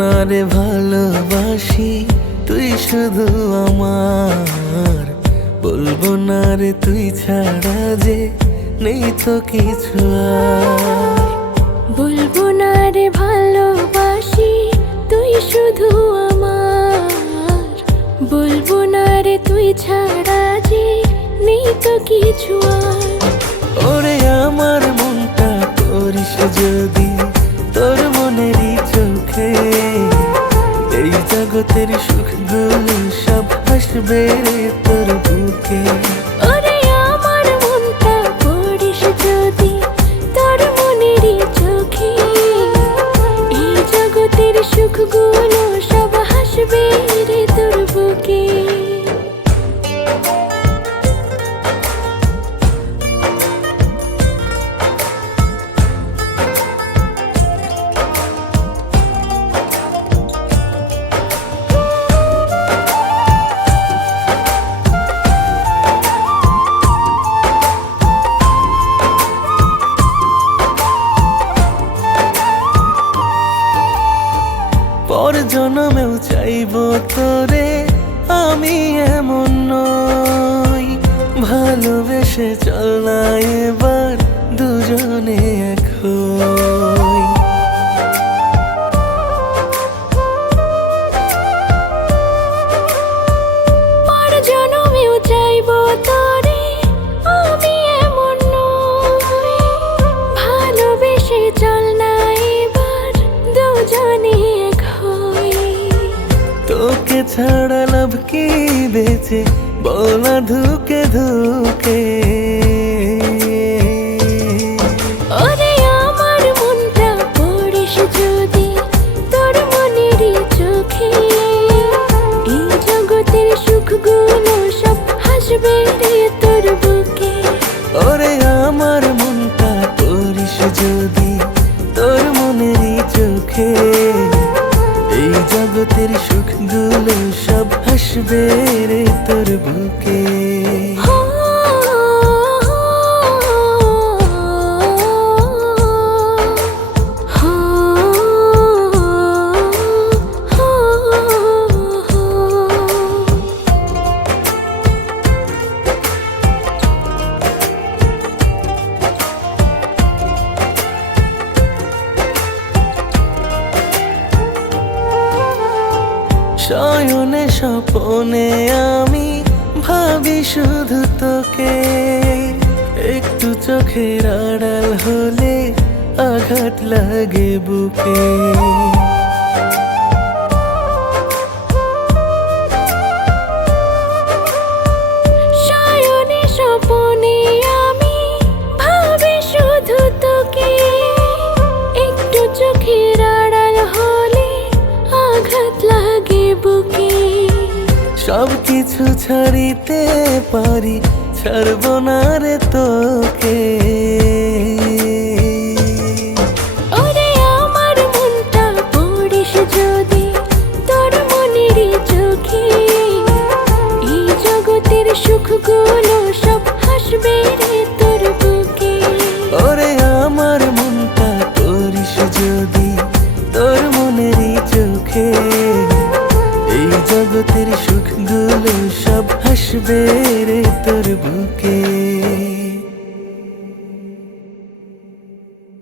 না রে ভালোবাসি তুই শুধু আমার, বলবো না রে তুই ছাড়া যে নেই তো কিছু আর। বলবো না রে ভালোবাসি তুই শুধু আমার, বলবো না রে তুই ছাড়া যে নেই তো কিছু আর। ওরে আমার মনটা করিস যদি তোর মনেরই চোখে, এই জগতের সুখগুলো সব হাসবে রে তোর বুকে। ওরে আমার মনটা পড়িস যদি তোর মনেরই চোখে, এই জগতের সুখগুলো সব হাসবে রে তোর বুকে। পর জনমেও চাইবো তোরে আমি, এমন নই ভালোবেসে চল না এবার দুজনে এক হই। পর জনমেও চাইবো তোরে আমি, এমন নই ভালোবেসে চল না এবার দুজনে এক হই। তোকে ছাড়া লাভ কি বেঁচে বলা ধুকে ধুকে। ওরে আমার মনটা পড়িস যদি তোর মনেরই চোখে, এই জগতের সুখগুলো সব হাসবে রে তোর বুকে। ওরে আমার মনটা করিস যদি তোর মনেরই চোখে, এই জগতের সুখগুলো সব হাসবে রে তোর বুকে। হো, হো, হো, হো। শয়নে স্বপনে আমি ভাবি শুধু তোকে, একটু চোখের আড়াল হলে আঘাত লাগে বুকে। শয়নে স্বপনে আমি ভাবি শুধু তোকে, একটু চোখের আড়াল হলে আঘাত লাগে বুকে। সব কিছু ছাড়িতে পারি ছাড়বো না রে তোকে। ওরে আমার মনটা পড়িস যদি তোর মনেরই চোখে, এই জগতের সুখগুলো সব হাসবে রে তোর বুকে। ওরে আমার মনটা করিস যদি তোর মনেরই চোখে, এই জগতের সুখগুলো সব হাসবে রে তোর বুকে।